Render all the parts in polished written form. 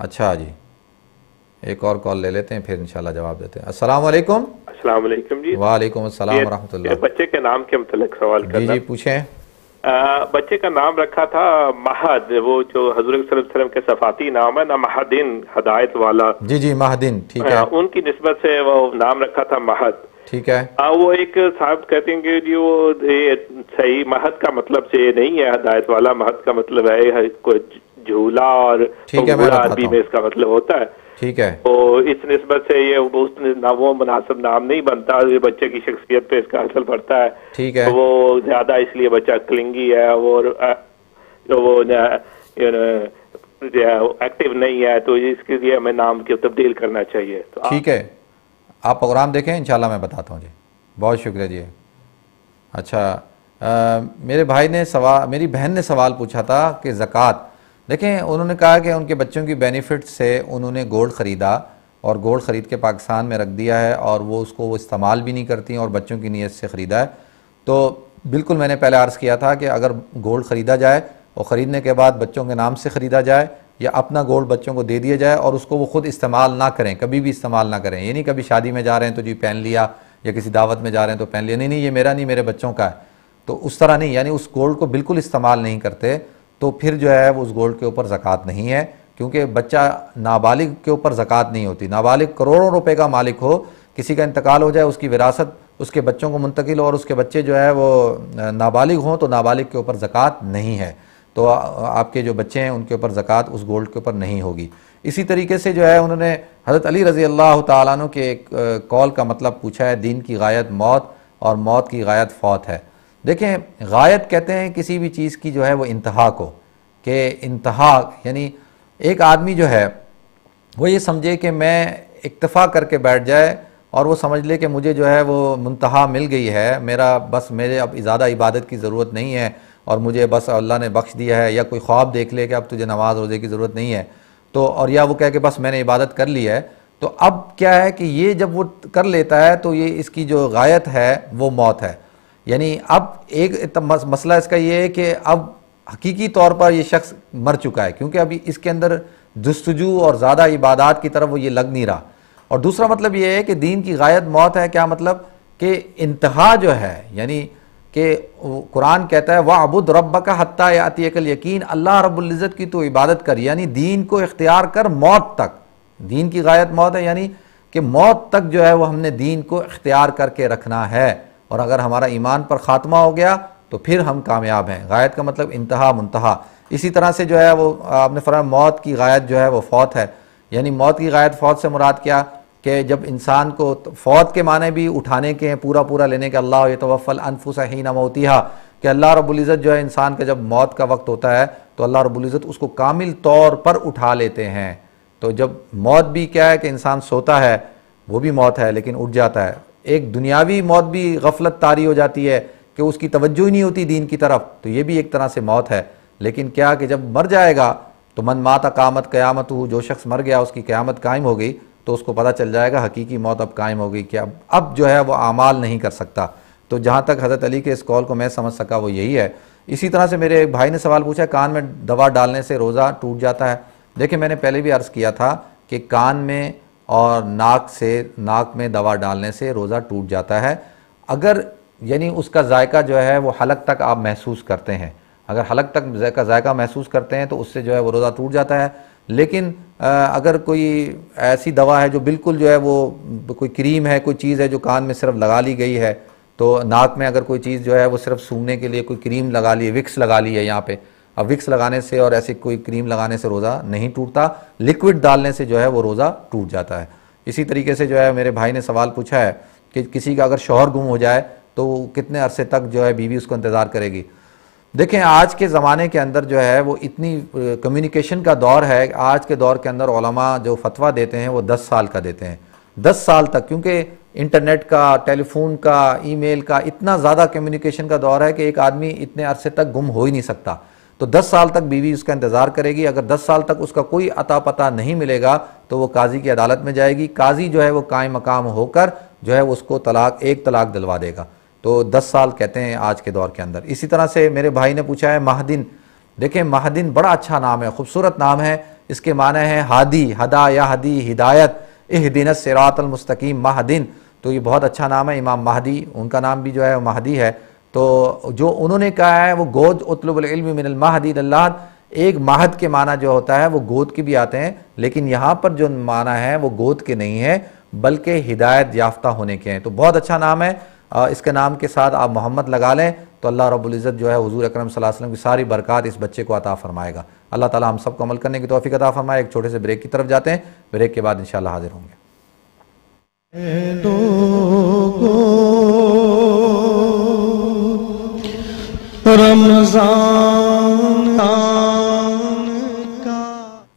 अच्छा जी, एक और कॉल ले लेते हैं फिर इंशाल्लाह जवाब देते हैं। अस्सलाम वालेकुम। अस्सलाम वालेकुम जी। वालेकुम अस्सलाम ये वरहमतुल्लाह। बच्चे के नाम के मतलब सवाल जी करना। जी पूछें। बच्चे का नाम रखा था महद, वो जो हजरत सल्लल्लाहु अलैहि वसल्लम के सफाती नाम है ना, महदिन हदायत वाला। जी जी महदिन, ठीक है। उनकी निस्बत से वो नाम रखा था महद। ठीक है। वो एक साहब कहते हैं कि जो ये सही महद का मतलब से ये नहीं है हदायत वाला, महद का मतलब है कोई झूला और ठीक है, मैं पंगुड़ा, बताता अरबी में हूँ। इसका मतलब होता है। ठीक है। तो इस निस्बत से ये वो मुनासिब नाम नहीं बनता, ये बच्चे की शख्सियत पे इसका असर पड़ता है। ठीक है। तो वो ज्यादा इसलिए बच्चा क्लिंगी है और जो वो एक्टिव नहीं है, तो इसके लिए हमें नाम की तब्दील करना चाहिए। तो ठीक है, आप प्रोग्राम देखें, इंशाल्लाह मैं बताता हूँ जी। बहुत शुक्रिया जी। अच्छा, मेरे भाई ने सवाल, मेरी बहन ने सवाल पूछा था कि ज़कात, देखें उन्होंने कहा कि उनके बच्चों की बेनिफिट से उन्होंने गोल्ड ख़रीदा और गोल्ड ख़रीद के पाकिस्तान में रख दिया है और वो उसको वो इस्तेमाल भी नहीं करती और बच्चों की नीयत से ख़रीदा है। तो बिल्कुल मैंने पहले अर्ज़ किया था कि अगर गोल्ड ख़रीदा जाए और ख़रीदने के बाद बच्चों के नाम से ख़रीदा जाए या अपना गोल्ड बच्चों को दे दिया जाए और उसको वो ख़ुद इस्तेमाल ना करें, कभी भी इस्तेमाल ना करें। ये नहीं कभी शादी में जा रहे हैं तो जी पहन लिया या किसी दावत में जा रहे हैं तो पहन लिया, नहीं नहीं ये मेरा नहीं, मेरे बच्चों का है, तो उस तरह नहीं, यानी उस गोल्ड को बिल्कुल इस्तेमाल नहीं करते, तो फिर जो है वो उस गोल्ड के ऊपर ज़कात नहीं है। क्योंकि बच्चा नाबालिग के ऊपर ज़कात नहीं होती। नाबालिग करोड़ों रुपए का मालिक हो, किसी का इंतकाल हो जाए, उसकी विरासत उसके बच्चों को मुंतकिल हो और उसके बच्चे जो है वो नाबालिग हों, तो नाबालिग के ऊपर ज़कात नहीं है। तो आपके जो बच्चे हैं उनके ऊपर ज़कात उस गोल्ड के ऊपर नहीं होगी। इसी तरीके से जो है उन्होंने हज़रत अली रज़ी अल्लाह तआला अन्हु के एक कौल का मतलब पूछा है, दीन की गायत मौत और मौत की गायत फौत है। देखें, गायत कहते हैं किसी भी चीज़ की जो है वो इंतहा को, कि इंतहा यानी एक आदमी जो है वो ये समझे कि मैं इक्तफ़ा करके बैठ जाए और वो समझ ले कि मुझे जो है वो मुंतहा मिल गई है, मेरा बस, मेरे अब ज़्यादा इबादत की ज़रूरत नहीं है और मुझे बस अल्लाह ने बख्श दिया है, या कोई ख्वाब देख ले कि अब तुझे नमाज रोज़े की ज़रूरत नहीं है, तो और या वो कह के बस मैंने इबादत कर ली है। तो अब क्या है कि ये जब वो कर लेता है तो ये इसकी जो गायत है वो मौत है। यानी अब एक मसला इसका ये है कि अब हकीकी तौर पर ये शख्स मर चुका है, क्योंकि अभी इसके अंदर जुस्तजू और ज़्यादा इबादत की तरफ वो ये लग नहीं रहा। और दूसरा मतलब ये है कि दीन की गायत मौत है। क्या मतलब कि इंतहा जो है, यानी कि कुरान कहता है वअबुद रब्बका हत्ता यातियकल यकीन, अल्लाह रब्बुल इज़्ज़त की तो इबादत कर, यानी दीन को इख्तियार कर मौत तक। दीन की गायत मौत है, यानी कि मौत तक जो है वो हमने दीन को इख्तियार करके रखना है, और अगर हमारा ईमान पर ख़ात्मा हो गया तो फिर हम कामयाब हैं। गायत का मतलब इंतहा मुंतहा। इसी तरह से जो है वो आपने फरमाया मौत की गायत जो है वो फौत है। यानी मौत की गायत फौत से मुराद क्या कि जब इंसान को, फौत के माने भी उठाने के हैं, पूरा पूरा लेने के, अल्लाह यतवफ़्फ़ल अनफुस हीन मौतिहा, कि अल्लाह रब्बुल इज़्ज़त जो है इंसान का जब मौत का वक्त होता है तो अल्लाह रब्बुल इज़्ज़त उसको कामिल तौर पर उठा लेते हैं। तो जब मौत भी क्या है कि इंसान सोता है वो भी मौत है लेकिन उठ जाता है। एक दुनियावी मौत भी गफलत तारी हो जाती है कि उसकी तवज्जो ही नहीं होती दीन की तरफ, तो ये भी एक तरह से मौत है। लेकिन क्या कि जब मर जाएगा तो मन माता कामत क़यामत हो, जो शख्स मर गया उसकी क़यामत कायम हो गई, तो उसको पता चल जाएगा हकीकी मौत अब कायम हो गई, कि अब जो है वो आमाल नहीं कर सकता। तो जहाँ तक हज़रत अली के इस कौल को मैं समझ सका वो यही है। इसी तरह से मेरे एक भाई ने सवाल पूछा, कान में दवा डालने से रोज़ा टूट जाता है। देखिए, मैंने पहले भी अर्ज़ किया था कि कान में और नाक में दवा डालने से रोज़ा टूट जाता है, अगर यानी उसका जायका जो है वो हलक तक आप महसूस करते हैं। अगर हलक तक का जायका महसूस करते हैं तो उससे जो है वो रोज़ा टूट जाता है। लेकिन अगर कोई ऐसी दवा है जो बिल्कुल जो है वो कोई क्रीम है, कोई चीज़ है जो कान में सिर्फ लगा ली गई है, तो नाक में अगर कोई चीज़ जो है वो सिर्फ सूंघने के लिए कोई क्रीम लगा ली है, विक्स लगा ली है यहाँ पे, अब विक्स लगाने से और ऐसी कोई क्रीम लगाने से रोज़ा नहीं टूटता, लिक्विड डालने से जो है वो रोज़ा टूट जाता है। इसी तरीके से जो है मेरे भाई ने सवाल पूछा है कि किसी का अगर शौहर गुम हो जाए तो कितने अरसे तक जो है बीवी उसको इंतज़ार करेगी। देखें, आज के ज़माने के अंदर जो है वो इतनी कम्युनिकेशन का दौर है, आज के दौर के अंदर उलमा जो फतवा देते हैं वो 10 साल का देते हैं, 10 साल तक, क्योंकि इंटरनेट का, टेलीफोन का, ईमेल का इतना ज़्यादा कम्युनिकेशन का दौर है कि एक आदमी इतने अरसे तक गुम हो ही नहीं सकता। तो 10 साल तक बीवी उसका इंतज़ार करेगी। अगर 10 साल तक उसका कोई अता पता नहीं मिलेगा तो वो काजी की अदालत में जाएगी, काजी जो है वो कायम मकाम होकर जो है उसको एक तलाक दिलवा देगा। तो 10 साल कहते हैं आज के दौर के अंदर। इसी तरह से मेरे भाई ने पूछा है महदिन। देखें, महदिन बड़ा अच्छा नाम है, खूबसूरत नाम है, इसके माने हैं हादी, हदा या हदी, हिदायत, इहदिनस सिरातल मुस्तकीम, महदिन। तो ये बहुत अच्छा नाम है इमाम महदी, उनका नाम भी जो है महदी है। तो जो उन्होंने कहा है वो गोद उतलुबुल इल्म मिनल महदी इलल्लाह, एक महद के माना जो होता है वो गोद के भी आते हैं, लेकिन यहाँ पर जो माना है वो गोद के नहीं है बल्कि हिदायत याफ्ता होने के हैं। तो बहुत अच्छा नाम है, इसके नाम के साथ आप मोहम्मद लगा लें तो अल्लाह रब्बुल इज़्ज़त जो है हुज़ूर अकरम सल्लल्लाहु अलैहि वसल्लम की सारी बरक़ात इस बच्चे को अता फरमाएगा। अल्लाह ताला हम सबको अमल करने की तौफ़ीक़ अता फरमाए। एक छोटे से ब्रेक की तरफ जाते हैं, ब्रेक के बाद इंशाअल्लाह हाजिर होंगे।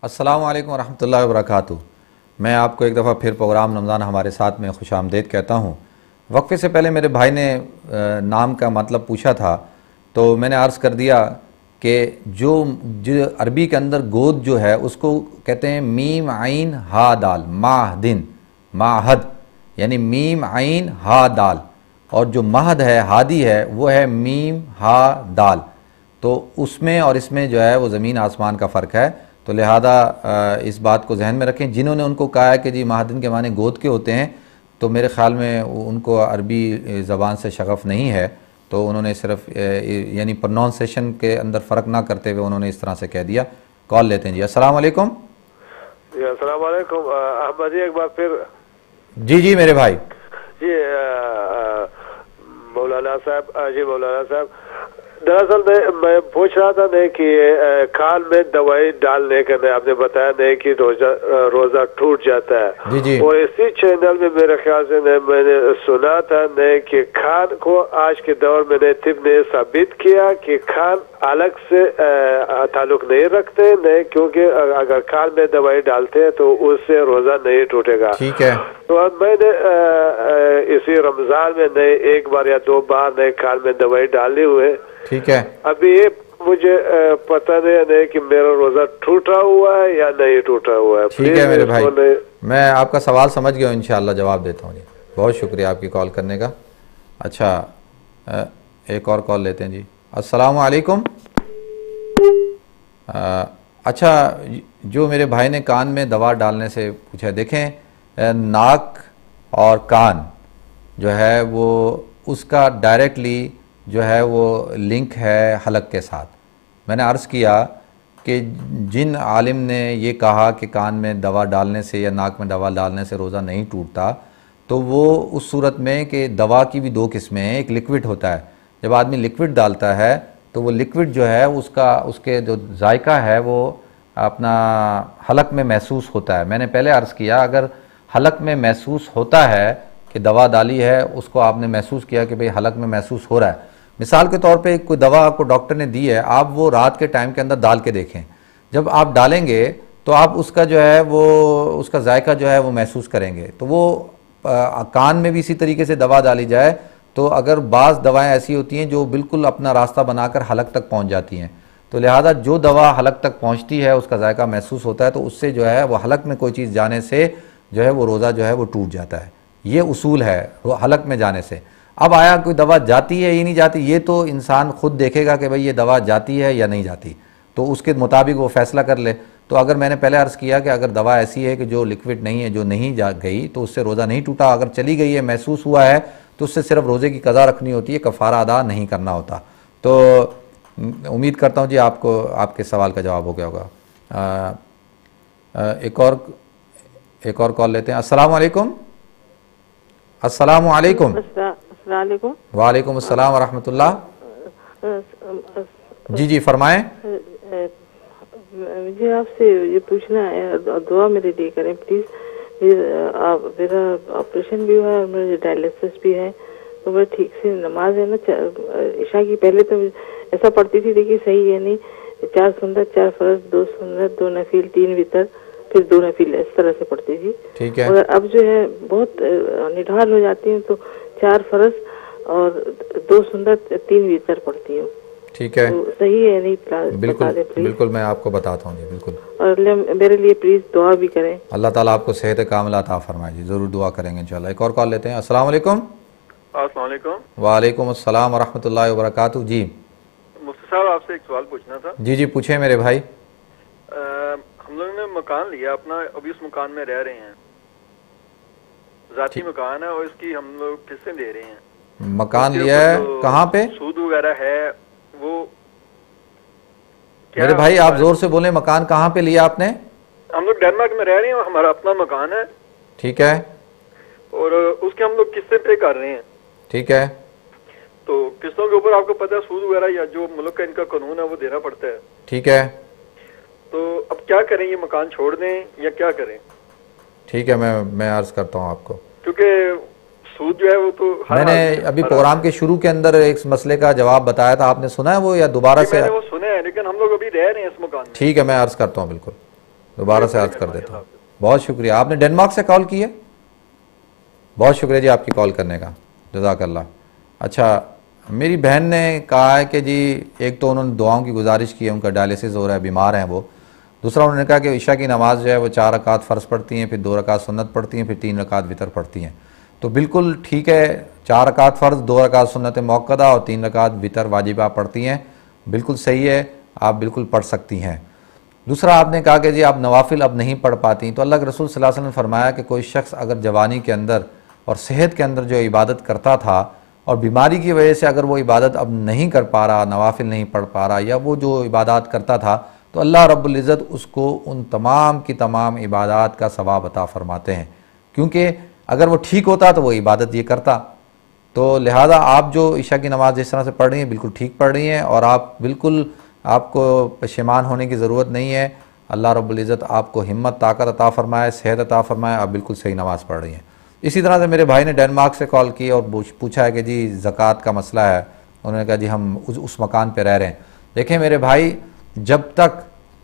अस्सलामु अलैकुम वरहमतुल्लाहि वबरकातुहू। मैं आपको एक दफ़ा फिर प्रोग्राम रमज़ान हमारे साथ में खुशामदीद कहता हूँ। वक्फ़े से पहले मेरे भाई ने नाम का मतलब पूछा था, तो मैंने अर्ज़ कर दिया कि जो अरबी के अंदर गोद जो है उसको कहते हैं मीम आइन हा दाल, माहदिन, माहद यानी मीम आइन हा दाल, और जो महद है हादी है वो है मीम हा दाल। तो उसमें और इसमें जो है वो ज़मीन आसमान का फ़र्क है। तो लिहाजा इस बात को जहन में रखें। जिन्होंने उनको कहा है कि जी महादिन के माने गोद के होते हैं, तो मेरे ख़्याल में उनको अरबी ज़बान से शगफ़ नहीं है, तो उन्होंने सिर्फ यानी प्रोनाउंसिएशन के अंदर फ़र्क ना करते हुए उन्होंने इस तरह से कह दिया। कॉल लेते हैं जी। अस्सलाम वालेकुम। जी अस्सलाम वालेकुम अहमद जी, एक बार फिर। जी जी मेरे भाई जी मौलाना साहब, जी मौलाना साहब, दरअसल मैं पूछ रहा था नहीं कि खाल में दवाई डालने के लिए आपने बताया नहीं कि रोजा टूट जाता है। जी जी। और इसी चैनल में मेरे ख्याल से मैंने सुना था नहीं कि खान को आज के दौर में नहीं तिब ने साबित किया कि खान अलग से ताल्लुक नहीं रखते नहीं, क्योंकि अगर खान में दवाई डालते हैं तो उससे रोजा नहीं टूटेगा। ठीक है। तो अब मैंने इसी रमजान में नहीं एक बार या दो बार नहीं खान में दवाई डाली हुए। ठीक है। अभी ये मुझे पता नहीं कि मेरा रोजा टूटा हुआ है या नहीं टूटा हुआ है। ठीक है मेरे भाई, मैं आपका सवाल समझ गया हूँ, इंशाअल्लाह जवाब देता हूँ जी। बहुत शुक्रिया आपकी कॉल करने का। अच्छा एक और कॉल लेते हैं जी। अस्सलाम वालेकुम। अच्छा, जो मेरे भाई ने कान में दवा डालने से पूछा, देखें नाक और कान जो है वो उसका डायरेक्टली जो है वो लिंक है हलक के साथ। मैंने अर्ज़ किया कि जिन आलिम ने ये कहा कि कान में दवा डालने से या नाक में दवा डालने से रोज़ा नहीं टूटता, तो वो उस सूरत में कि दवा की भी दो किस्में हैं। एक लिक्विड होता है, जब आदमी लिक्विड डालता है तो वो लिक्विड जो है उसके जो जायका है वो अपना हलक में महसूस होता है। मैंने पहले अर्ज़ किया अगर हलक में महसूस होता है कि दवा डाली है, उसको आपने महसूस किया कि भाई हलक में महसूस हो रहा है, मिसाल के तौर पे कोई दवा आपको डॉक्टर ने दी है, आप वो रात के टाइम के अंदर डाल के देखें। जब आप डालेंगे तो आप उसका जो है वो उसका जायका जो है वो महसूस करेंगे। तो वो कान में भी इसी तरीके से दवा डाली जाए तो अगर बाज़ दवाएं ऐसी होती हैं जो बिल्कुल अपना रास्ता बनाकर हलक तक पहुंच जाती हैं, तो लिहाजा जो दवा हलक तक पहुंचती है उसका जायका महसूस होता है, तो उससे जो है वो हलक में कोई चीज़ जाने से जो है वो रोज़ा जो है वो टूट जाता है। ये उसूल है हलक में जाने से। अब आया कोई दवा जाती है या नहीं जाती, ये तो इंसान खुद देखेगा कि भाई ये दवा जाती है या नहीं जाती, तो उसके मुताबिक वो फैसला कर ले। तो अगर मैंने पहले अर्ज़ किया कि अगर दवा ऐसी है कि जो लिक्विड नहीं है, जो नहीं जा गई, तो उससे रोज़ा नहीं टूटा। अगर चली गई है, महसूस हुआ है, तो उससे सिर्फ रोज़े की कज़ा रखनी होती है, कफ़ारा अदा नहीं करना होता। तो उम्मीद करता हूँ जी आपको आपके सवाल का जवाब हो गया होगा। एक और कॉल लेते हैं। अस्सलाम वालेकुम। अस्सलाम वालेकुम। वालेकुम अस्सलाम वरहमतुल्लाह। जी जी फरमाएं। मुझे आपसे ये पूछना है, दुआ मेरे लिए करें प्लीज। मेरा ऑपरेशन भी हुआ है और मेरा डायलिसिस भी है, तो मैं ठीक से नमाज है ना ईशा की पहले तो ऐसा पढ़ती थी, देखिए सही है नहीं, 4 सुन्नत 4 फर्ज 2 सुन्नत 2 नफिल 3 वितर फिर 2 नफिल, इस तरह से पढ़ती थी। ठीक है। मगर अब जो है बहुत निढाल हो जाती हूँ, तो 4 फर्ज और 2 सुन्नत 3 वितर पढ़ती हूँ। ठीक है। तो सही है नहीं? बिल्कुल बिल्कुल मैं आपको बताता हूँ जी, बिल्कुल। और मेरे लिए प्लीज दुआ भी करें। अल्लाह ताला आपको सेहत कामिला अता फरमाए जी, ज़रूर दुआ करेंगे इंशाल्लाह। एक और कॉल लेते हैं। अस्सलाम वालेकुम। अस्सलाम वालेकुम। वालेकुम अस्सलाम वरहमतुल्लाहि वबरकातुहू। जी मुफ्ती साहब आपसे एक सवाल पूछना था। जी जी पूछें मेरे भाई। हम लोगों ने मकान लिया अपना, अभी उस मकान में रह रहे हैं, जाती मकान है और इसकी हम लोग किस्तें दे रहे हैं। मकान लिया है कहाँ पे? सूद वगैरह है वो। मेरे भाई आप जोर से बोले, मकान कहाँ पे लिया आपने? हम लोग डेनमार्क में रह रहे हैं, हमारा अपना मकान है। ठीक है। और उसके हम लोग किस्तें पे कर रहे हैं। ठीक है। तो किस्तों के ऊपर आपको पता है सूद वगैरह या जो मुल्क का इनका कानून है वो देना पड़ता है। ठीक है। तो अब क्या करें, ये मकान छोड़ दें या क्या करें? ठीक है, मैं अर्ज करता हूँ आपको, क्योंकि सूद जो है वो तो मैंने अभी प्रोग्राम के शुरू के अंदर एक मसले का जवाब बताया था, आपने सुना है वो या दोबारा से? मैंने वो सुना है, लेकिन हम लोग अभी रह रहे हैं इस मकान में। ठीक है, मैं अर्ज करता हूँ, बिल्कुल दोबारा से अर्ज कर देता हूँ। बहुत शुक्रिया, आपने डेनमार्क से कॉल की है, बहुत शुक्रिया जी आपकी कॉल करने का, जज़ाकल्लाह। अच्छा, मेरी बहन ने कहा है कि जी एक तो उन्होंने दुआओं की गुजारिश की है, उनका डायलिसिस हो रहा है, बीमार हैं वो। दूसरा उन्होंने कहा कि इशा की नमाज़ जो है वो 4 रकात फ़र्ज़ पढ़ती हैं, फिर 2 रकात सुन्नत पढ़ती हैं, फिर 3 रकात वितर पढ़ती हैं। तो बिल्कुल ठीक है, 4 रकात फ़र्ज़, 2 रकात सुन्नत मौक़दा और 3 रकात वितर वाजिबा पढ़ती हैं, बिल्कुल सही है, आप बिल्कुल पढ़ सकती हैं। दूसरा आपने कहा कि जी आप नवाफिल अब नहीं पढ़ पाती, तो अल्लाह के रसूल सल्लल्लाहु अलैहि वसल्लम ने फरमाया कि कोई शख्स अगर जवानी के अंदर और सेहत के अंदर जो इबादत करता था और बीमारी की वजह से अगर वो इबादत अब नहीं कर पा रहा, नवाफिल नहीं पढ़ पा रहा, या वो जो इबादत करता था, तो अल्लाह रब्बुल इज़्ज़त उसको उन तमाम की तमाम इबादत का सवाब अता फरमाते हैं, क्योंकि अगर वो ठीक होता तो वो इबादत ये करता। तो लिहाजा आप जो इशा की नमाज़ जिस तरह से पढ़ रही हैं बिल्कुल ठीक पढ़ रही हैं, और आप बिल्कुल, आपको पशेमान होने की ज़रूरत नहीं है। अल्लाह रब्बुल इज़्ज़त आपको हिम्मत, ताकत अता फरमाए, सेहत अता फरमाए, आप बिल्कुल सही नमाज़ पढ़ रही हैं। इसी तरह से मेरे भाई ने डेनमार्क से कॉल की और पूछा है कि जी ज़कात का मसला है। उन्होंने कहा जी हम उस मकान पे रह रहे हैं। देखें मेरे भाई, जब तक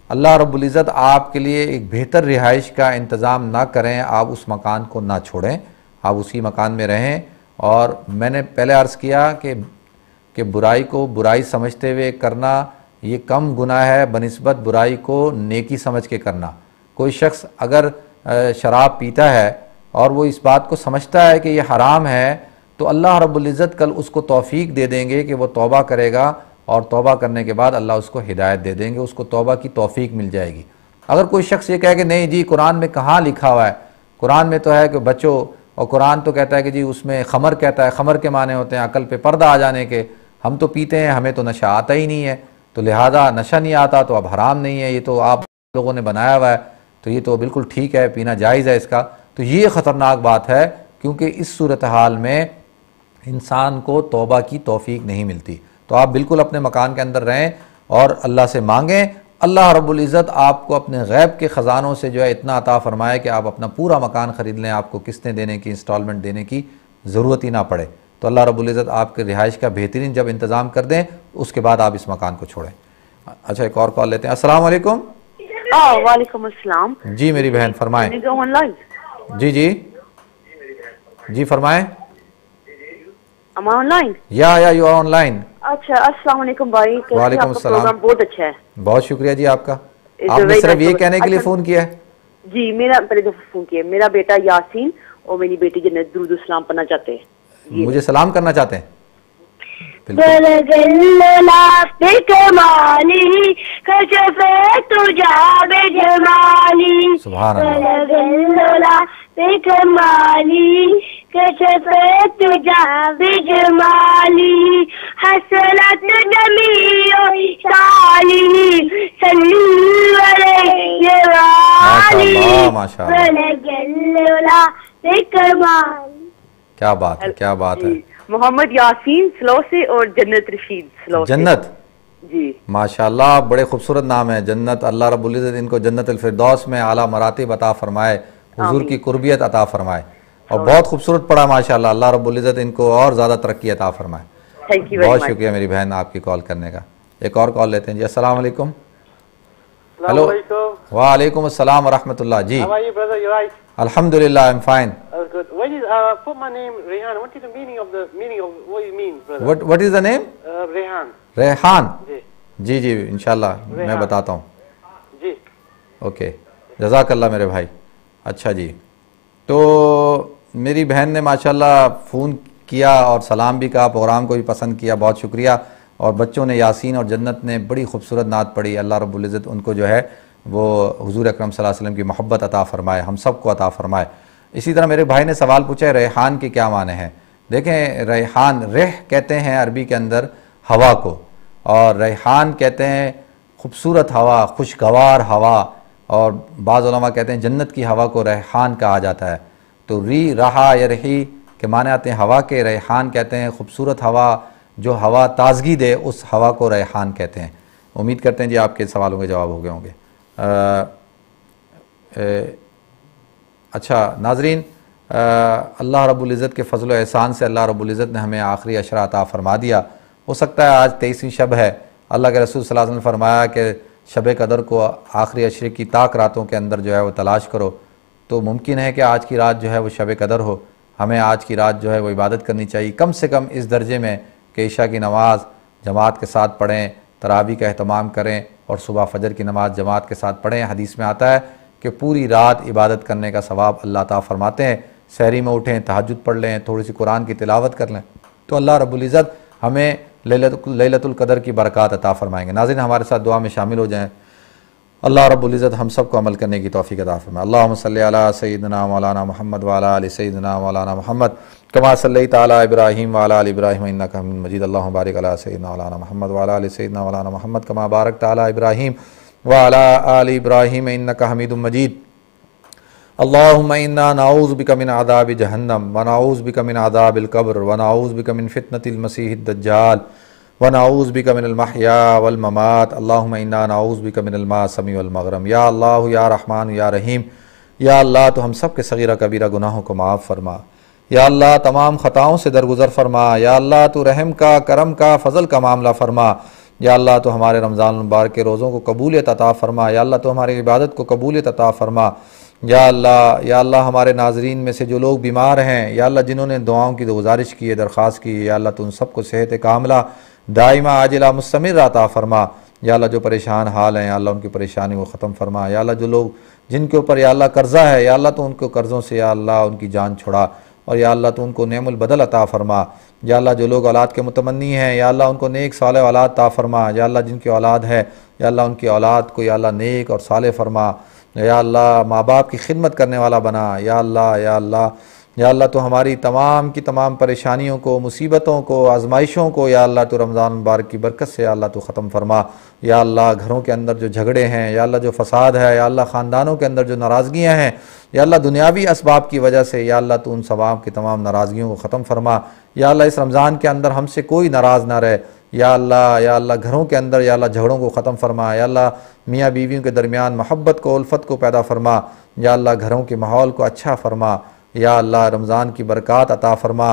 अल्लाह रब्बुल इज़्ज़त आपके लिए एक बेहतर रिहाइश का इंतज़ाम ना करें, आप उस मकान को ना छोड़ें, आप उसी मकान में रहें। और मैंने पहले अर्ज़ किया कि बुराई को बुराई समझते हुए करना ये कम गुनाह है बनिस्बत बुराई को नेकी समझ के करना। कोई शख्स अगर शराब पीता है और वो इस बात को समझता है कि ये हराम है, तो अल्लाह रब्बुल इज़्ज़त कल उसको तौफीक दे देंगे कि वो तौबा करेगा, और तौबा करने के बाद अल्लाह उसको हिदायत दे देंगे, उसको तौबा की तौफीक मिल जाएगी। अगर कोई शख्स ये कहे कि नहीं जी कुरान में कहाँ लिखा हुआ है, कुरान में तो है कि बच्चों, और कुरान तो कहता है कि जी उसमें खमर कहता है, खमर के माने होते हैं अकल पे पर्दा आ जाने के, हम तो पीते हैं, हमें तो नशा आता ही नहीं है, तो लिहाजा नशा नहीं आता तो अब हराम नहीं है, ये तो आप लोगों ने बनाया हुआ है, तो ये तो बिल्कुल ठीक है, पीना जायज़ है इसका। तो ये ख़तरनाक बात है, क्योंकि इस सूरत हाल में इंसान को तौबा की तौफीक नहीं मिलती। तो आप बिल्कुल अपने मकान के अंदर रहें और अल्लाह से मांगें, अल्लाह रब्बुल इज़्ज़त आपको अपने गैब के ख़जानों से जो है इतना अता फ़रमाए कि आप अपना पूरा मकान ख़रीद लें, आपको किस्तें देने की, इंस्टॉलमेंट देने की ज़रूरत ही ना पड़े। तो अल्लाह रब्बुल इज़्ज़त आपके रिहाइश का बेहतरीन जब इंतज़ाम कर दें, उसके बाद आप इस मकान को छोड़ें। अच्छा, एक और कॉल लेते हैं। अस्सलाम वालेकुम। वालेकुम अस्सलाम। जी मेरी बहन फरमाएं। जी जी जी फरमाएं। ऑनलाइन या यू आर ऑनलाइन। अच्छा, अस्सलाम वालेकुम भाई। वालेकुम अस्सलाम। बहुत अच्छा है, बहुत शुक्रिया जी आपका। आपने सिर्फ ये कहने के लिए फ़ोन किया है? जी, मेरा पहले तो फ़ोन किया, मेरा बेटा यासीन और मेरी बेटी जन्नत दुरूद सलाम पढ़ना चाहते हैं। मुझे सलाम करना चाहते हैं? सुभान अल्लाह। क्या बात है, क्या बात है। मोहम्मद यासीन स्लो से और जन्नत रशीद स्लो से। जन्नत जी माशाल्लाह, बड़े खूबसूरत नाम है जन्नत। अल्लाह रब्बुल इज़्ज़त इनको जन्नत अल फिरदौस में आला मरातिब अता फरमाए, हुजूर की कुर्बियत अता फरमाए, और बहुत खूबसूरत पढ़ा माशाल्लाह। अल्लाह रब्बुल इज़्ज़त इनको और ज़्यादा तरक्की अता फरमाए। थैंक यू, बहुत शुक्रिया मेरी बहन आपकी कॉल करने का। एक और कॉल लेते हैं जी। अस्सलाम वालेकुम। हेलो। वालेकुम अस्सलाम व रहमतुल्लाह। जी अल्हम्दुलिल्लाह, I am fine. What is put my name Rehan? What is the meaning of what it means, brother? What is the name? Rehan. Rehan. जी जी इंशाल्लाह मैं बताता हूँ। जी ओके, जज़ाकल्लाह मेरे भाई। अच्छा जी, तो मेरी बहन ने माशाल्लाह फ़ोन किया और सलाम भी कहा, प्रोग्राम को भी पसंद किया, बहुत शुक्रिया। और बच्चों ने, यासीन और जन्नत ने बड़ी खूबसूरत नात पढ़ी। अल्लाह रब्बुल इज़्ज़त उनको जो है वो हुजूर अकरम सल्लल्लाहु अलैहि वसल्लम की मोहब्बत अता फ़रमाए, हम सब को अता फ़रमाए। इसी तरह मेरे भाई ने सवाल पूछा है रेहान के क्या माने हैं। देखें, रेहान, रेह कहते हैं अरबी के अंदर हवा को, और रेहान कहते हैं खूबसूरत हवा, खुशगवार हवा, और बाज़ उलमा कहते हैं जन्नत की हवा को रेहान कहा जाता है। तो री रहा या रही के माने आते हैं हवा के, रेहान कहते हैं खूबसूरत हवा, जो हवा ताजगी दे उस हवा को रेहान कहते हैं। उम्मीद करते हैं जी आपके सवालों के जवाब हो गए होंगे। अच्छा नाजरीन, अल्लाह रब्बुल इज़्ज़त के फजल व एहसान से अल्लाह रब्बुल इज़्ज़त ने हमें आखिरी अशरा अता फरमा दिया। हो सकता है आज 23वीं शब है, अल्लाह के रसूल सल्लल्लाहु अलैहि वसल्लम ने फरमाया कि शब कदर को आखिरी अशरे की ताक रातों के अंदर जो है वो तलाश करो। तो मुमकिन है कि आज की रात जो है वो शब कदर हो। हमें आज की रात जो है वो इबादत करनी चाहिए, कम से कम इस दर्जे में कि इशा की नमाज़ जमात के साथ पढ़ें, तरावी का अहतमाम करें और सुबह फजर की नमाज़ जमात के साथ पढ़ें। हदीस में आता है कि पूरी रात इबादत करने का सवाब अल्लाह ताला फरमाते हैं। सहरी में उठें, तहज्जुद पढ़ लें, थोड़ी सी कुरान की तिलावत कर लें, तो अल्लाह रब्बुल इज़्ज़त हमें लैलतुल कदर की बरक़ात अता फरमाएंगे। नाज़रीन, हमारे साथ दुआ में शामिल हो जाएं। अल्लाह रब्बुल इज़्ज़त हम सब को अमल करने की तौफ़ीक़ अता फरमाए। अल्लाहुम्मा सल्लि अला सय्यिदिना मौलाना मुहम्मद व अला आलि सय्यिदिना मौलाना मुहम्मद कमा सल्लैता अला इब्राहीम व अला आलि इब्राहीम इन्नका हमीदुम मजीद। अल्लाहुम्मा बारिक अला सय्यिदिना मौलाना मुहम्मद व अला आलि सय्यिदिना मौलाना मुहम्मद कमा बारकता अला इब्राहीम व अला आलि इब्राहीम इन्नका हमीदुम मजीद। अल्लाहुम्मा इन्ना नऊज़ु बिका मिन अज़ाबि जहन्नम व नऊज़ु बिका मिन अज़ाबिल कब्र व नऊज़ु बिका मिन फितनतिल मसीहिद दज्जाल व नऊज़ु बिका मिनल महया वल ममात। अल्लाहुम्मा इन्ना नऊज़ु बिका मिनल मासमी वल मग़रम। या अल्लाह या रहमान या रहीम, या अल्लाह तो हम सब के सगीरा कबीरा गुनाहों को माफ़ फरमा। या अल्लाह तमाम ख़ताओं से दरगुज़र फरमा। या अल्लाह तो रहम का, करम का, फ़ज़ल का मामला फरमा। या अल्लाह तो हमारे रमज़ान मुबारक के रोज़ों को कबूलियत अता फरमा। या अल्लाह तो हमारी इबादत को कबूलियत अता फरमा। या अल्लाह हमारे नाजरीन में से जो लोग बीमार हैं, या अल्लाह जिन्होंने दुआओं की गुजारिश की है, दरख्वास्त की है, या अल्लाह तो उन सबको सेहत कामिला दाइमा आजिला मुस्तमिर अता फरमा। या अल्लाह जो परेशान हाल हैं, या अल्लाह उनकी परेशानी को ख़त्म फरमा। या अल्लाह जो लोग जिनके ऊपर या अल्लाह कर्ज़ा है, या अल्लाह तो उनको कर्ज़ों से या अल्लाह उनकी जान छुड़ा, और या अल्लाह तो उनको नेमुल बदल अता फरमा। या अल्लाह जो लोग औलाद के मुतमन्नी हैं, या अल्लाह उनको नेक साले औलाद अता फरमा। या अल्लाह जिनकी औलाद है, या अल्लाह उनकी औलाद को या अल्लाह नेक और साले फरमा। या अल्लाह माँ बाप की खिदमत करने वाला बना। या अल्लाह या अल्लाह या अल्लाह तो हमारी तमाम की तमाम परेशानियों को, मुसीबतों को, आजमाइशों को या अल्लाह तो रमज़ान मुबारक की बरकत से या अल्लाह तो ख़त्म फरमा। या अल्लाह घरों के अंदर जो झगड़े हैं, या अल्लाह जो फ़साद है, या अल्लाह ख़ानदानों के अंदर जो नाराज़गियाँ हैं, या अल्लाह दुनियावी असबाब की वजह से, या अल्लाह तो उन सबाब की तमाम नाराज़गियों को ख़त्म फरमा। या अल्लाह इस रमज़ान के अंदर हमसे कोई नाराज़ ना रहे। या अल्लाह घरों के अंदर या अल्लाह झगड़ों को ख़त्म फरमा। या अल्लाह मियाँ बीवियों के दरमियान मोहब्बत को, उल्फत को पैदा फरमा। या अल्लाह घरों के माहौल को अच्छा फरमा। या अल्लाह रमज़ान की बरक़ात अता फरमा।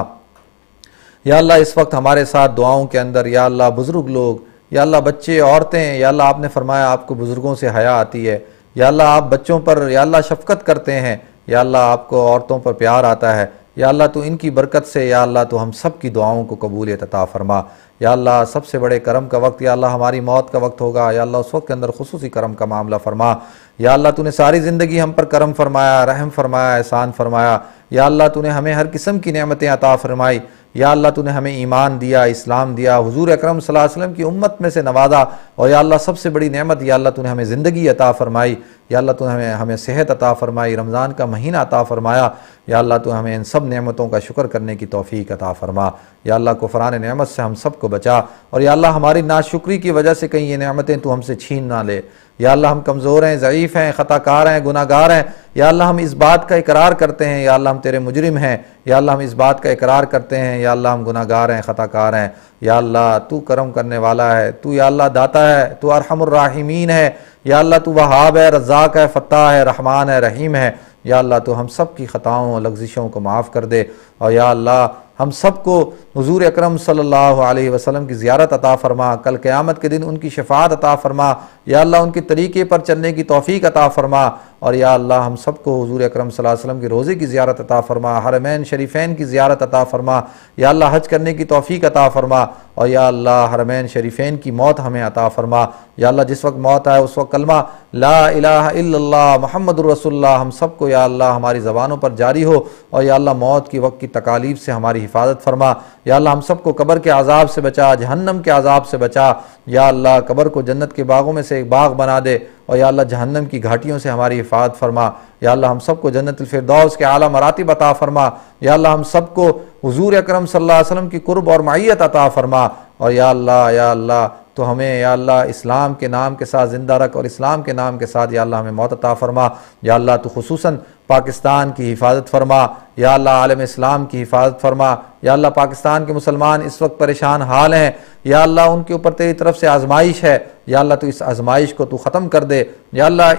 या अल्लाह इस वक्त हमारे साथ दुआओं के अंदर या अल्लाह बुज़ुर्ग लोग, या अल्लाह बच्चे, औरतें, या अल्लाह आपने फरमाया आपको बुज़ुर्गों से हया आती है। या अल्लाह आप बच्चों पर या अल्लाह शफ़क़त करते हैं। या अल्लाह आपको औरतों पर प्यार आता है। या अल्लाह तो इनकी बरकत से या अल्लाह तो हम सब की दुआओं को कबूलियत अता फरमा। या अल्लाह सबसे बड़े करम का वक्त या अल्लाह हमारी मौत का वक्त होगा। या अल्लाह उस वक्त के अंदर खुसूसी करम का मामला फरमा। या अल्लाह तूने सारी ज़िंदगी हम पर करम फरमाया, रहम फरमाया, एहसान फरमाया। या अल्लाह तूने हमें हर किस्म की नेमतें अता फरमाई। या अल्लाह तूने हमें ईमान दिया, इस्लाम दिया, हुजूर अकरम सल्लल्लाहु अलैहि वसल्लम की उम्मत में से नवाजा। और या अल्लाह सबसे बड़ी नेमत या अल्लाह तूने हमें ज़िंदगी अता फरमाई। या अल्लाह तूने हमें सेहत अता फरमाई, रमज़ान का महीना अता फरमाया। या अल्लाह तू हमें इन सब नेमतों का शुक्र करने की तौफ़ीक अता फरमा। या अल्लाह कुफ़रान नेमत से हम सब को बचा। और या अल्लाह हमारी नाशुक्री की वजह से कहीं ये नेमतें तू हमसे छीन ना ले। या अल्लाह हम कमज़ोर हैं, ज़ईफ़ हैं, ख़ताकार हैं, गुनाहगार हैं। या अल्लाह हम इस बात का इकरार करते हैं या अल्लाह हम तेरे मुजरिम हैं। या अल्लाह हम इस बात का इकरार करते हैं या अल्लाह हम गुनाहगार हैं, ख़ताकार हैं। या अल्लाह तू करम करने वाला है, तू या अल्लाह दाता है, तू अरहमुर राहिमीन है। या अल्लाह तू वहाब है, रज़्ज़ाक़ है, फ़त्ताह है, रहमान है, रहीम है। या अल्लाह तो हम सब की ख़ताओं और लग़्ज़िशों को माफ़ कर दे। और या अल्लाह हम सबको हुज़ूर अकरम सल्लल्लाहु अलैहि वसल्लम की ज़ियारत अता फ़रमा। कल क़यामत के दिन उनकी शफ़ाअत अता फ़रमा। या अल्लाह उनके तरीक़े पर चलने की तौफ़ीक़ अता फ़रमा। और या अल्लाह हम सबको हुज़ूर अकरम सल्लल्लाहु अलैहि वसल्लम की रोज़े की ज़ियारत अता फ़रमा, हरमैन शरीफ़ैन की ज़ियारत अता फ़रमा। या अल्लाह हज करने की तौफ़ीक़ अता फ़रमा। और या अल्लाह हरमैन शरीफ़ैन की मौत हमें अता फ़रमा। या अल्लाह जिस वक्त मौत आए उस वक्त कलमा ला इलाहा इल्लल्लाह मुहम्मदुर रसूलुल्लाह हम सबको या अल्लाह हमारी ज़बानों पर जारी हो। और या अल्लाह मौत की वक्त की तकालीफ से हमारी हिफाजत फरमा। या अल्लाह हम सबको कब्र के अजाब से बचा, जहन्नम के अजाब से बचा। या अल्लाह कब्र को जन्नत के बागों में से एक बाग बना दे, और या अल्लाह जहन्नम की घाटियों से हमारी हिफाजत फरमा। या अल्लाह हम सबको जन्नतुल फिरदौस के आला मरातिब अता फरमा। या अल्लाह हम सबको हुजूर अकरम सल्लल्लाहु अलैहि वसल्लम की कुर्ब और मईयत अता फरमा। और या अल्लाह तो हमें या अल्लाह इस्लाम के नाम के साथ ज़िंदा रख, और इस्लाम के नाम के साथ या अल्लाह हमें मौत अता फरमा। या अल्लाह तो खुसूसन पाकिस्तान की हिफाजत फरमा। या अल्लाह आलम इस्लाम की हिफाजत फरमा। या अल्लाह पाकिस्तान के मुसलमान इस वक्त परेशान हाल हैं, या अल्लाह उनके ऊपर तेरी तरफ से आजमाइश है। या अल्लाह तो इस आजमाइश को तू ख़त्म कर दे। या अल्लाह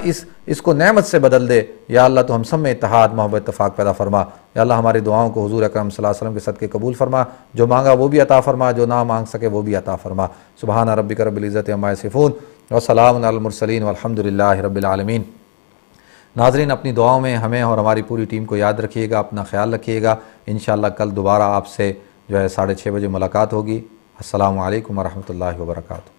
इसको नेमत से बदल दे। या अल्लाह तो हम सब में इत्तेहाद मोहब्बत इत्तेफाक पैदा फरमा। या अल्लाह हमारी दुआओं को हुजूर अकरम सल्लल्लाहु अलैहि वसल्लम के सदक़े कबूल फरमा। जो मांगा वो भी अता फरमा, जो ना मांग सके वो भी अता फरमा। सुबहान रब्बिक रब्बिल इज़्ज़ति अम्मा यसिफून व सलामुन अलल मुरसलीन वल्हम्दुलिल्लाहि रब्बिल आलमीन। नाज़रीन, अपनी दुआओं में हमें और हमारी पूरी टीम को याद रखिएगा, अपना ख्याल रखिएगा। इंशाअल्लाह कल दोबारा आपसे जो है 6:30 बजे मुलाकात होगी। अस्सलामु अलैकुम व रहमतुल्लाहि व बरकातुहू।